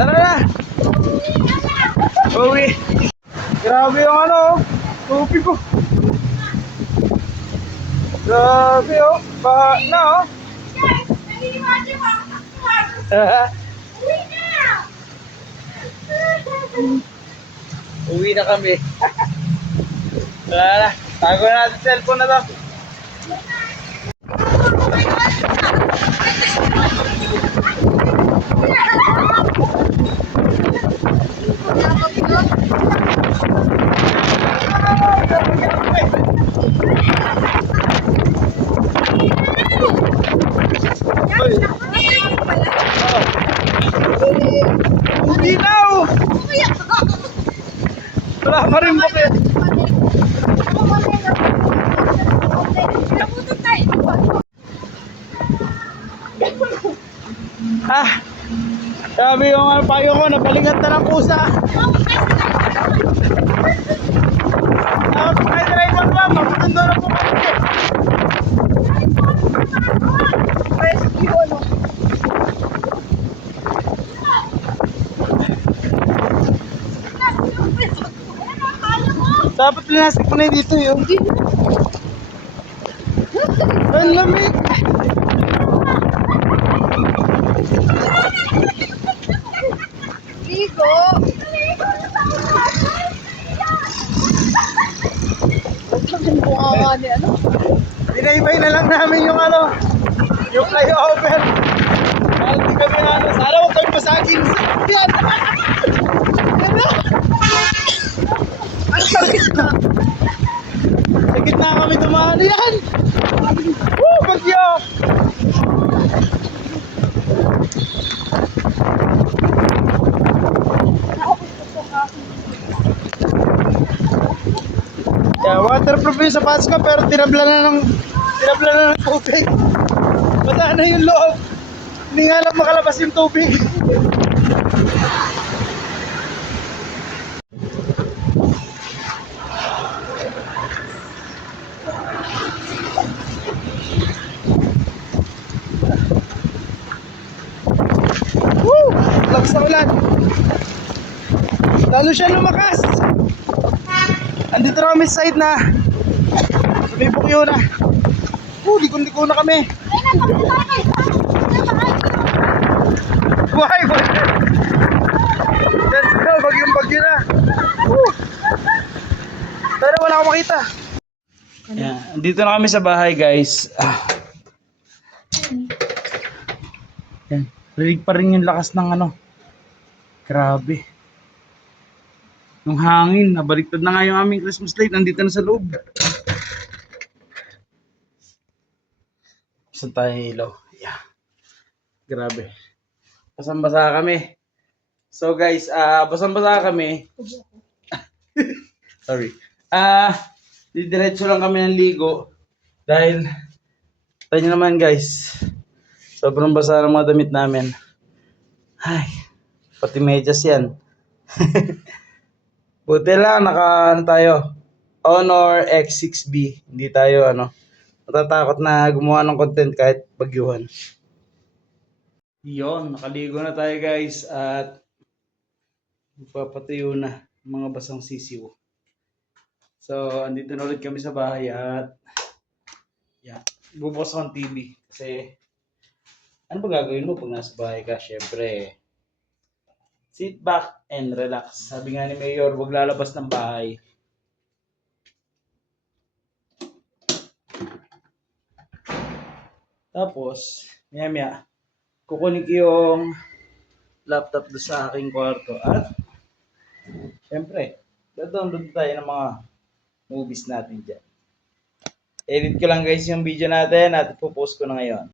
Tara na! Uwi! Grabe yung ano, tubig ko. Grabe oh, baha na oh. Uwi na kami. Wala na, tago na natin cellphone na to. Hindi na oh. Wala pa rin bukit. Ah, sabi yung payo ko, nabalikat na ng pusa. Ay, driver ba? Maputundo na po kami. Rescue, ano? Dapat linasik mo na dito yung. Ang lamig. Ligo! Dinaybay na lang namin yung ano, yung flyover. Dahil di kami na ano, sana huwag kami masaging. Yan! Ano? Ang sakit na! Sa gitna kami dumaan. Yan! Woo! Bagyo! Yeah, waterproof yung sapatos ko pero tinabla na ng tubig. Bata na yung loob. Hindi nga lang makalabas yung tubig. Woo! Lakas na ulan. Lalo siya lumakas. Andito na kami sa side na sumibok yun na. Liko na kami. Buhay mo. Let's go, bagyo na. Pero wala akong makita. Yeah, andito na kami sa bahay guys. Yan, rinig pa rin yung lakas ng ano. Grabe. Yung hangin, nabaliktad na nga yung aming Christmas light, nandito na sa loob. Saan tayo ilaw? Yeah. Grabe. Basang-basa kami. So guys, basang-basa kami. Sorry. Didiretso lang kami ng ligo. Dahil, tayo naman guys, sobrang basa ng mga damit namin. Ay, pati medyas yan. Buti lang, ano tayo, Honor X6B. Hindi tayo, matatakot na gumawa ng content kahit bagyuhan. Yon, nakaligo na tayo guys at magpapatuyo na mga basang sisiw. So, andito na ulit kami sa bahay at bubukas ako ng TV kasi ano ba gagawin mo pag nasa bahay ka? Syempre, sit back and relax. Sabi nga ni Mayor, huwag lalabas ng bahay. Tapos, maya kukunin ko yung laptop doon sa aking kwarto at syempre, download tayo ng mga movies natin dyan. Edit ko lang guys yung video natin at ipopost ko na ngayon.